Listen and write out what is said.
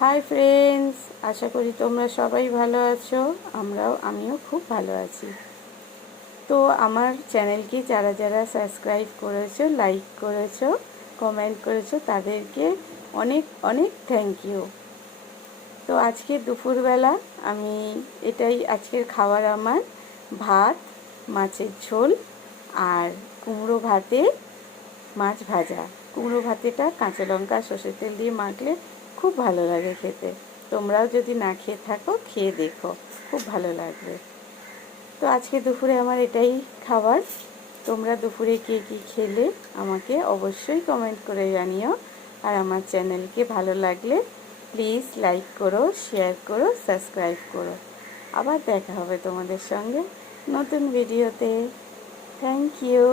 Hi friends, আশা করি তোমরা সবাই ভালো আছো। আমিও খুব ভালো আছি। তো আমার চ্যানেলকে যারা যারা সাবস্ক্রাইব করেছো, লাইক করেছো, কমেন্ট করেছো, তাদেরকে অনেক অনেক থ্যাংক ইউ। তো আজকে দুপুরবেলা আমি এটাই আজকের খাবার আমার, ভাত, মাছের ঝোল আর কুমড়ো ভাতে মাছ ভাজা। কুমড়ো ভাতেটা কাঁচা লঙ্কা সর্ষের তেল দিয়ে মাখলে খুব ভালো লাগে খেতে। তোমরাও যদি না খেয়ে থাকো, খেয়ে দেখো, খুব ভালো লাগবে। তো আজকে দুপুরে আমার এটাই খাবার। তোমরা দুপুরে কে কী খেলে আমাকে অবশ্যই কমেন্ট করে জানিও। আর আমার চ্যানেলকে ভালো লাগলে প্লিজ লাইক করো, শেয়ার করো, সাবস্ক্রাইব করো। আবার দেখা হবে তোমাদের সঙ্গে নতুন ভিডিওতে। Thank you.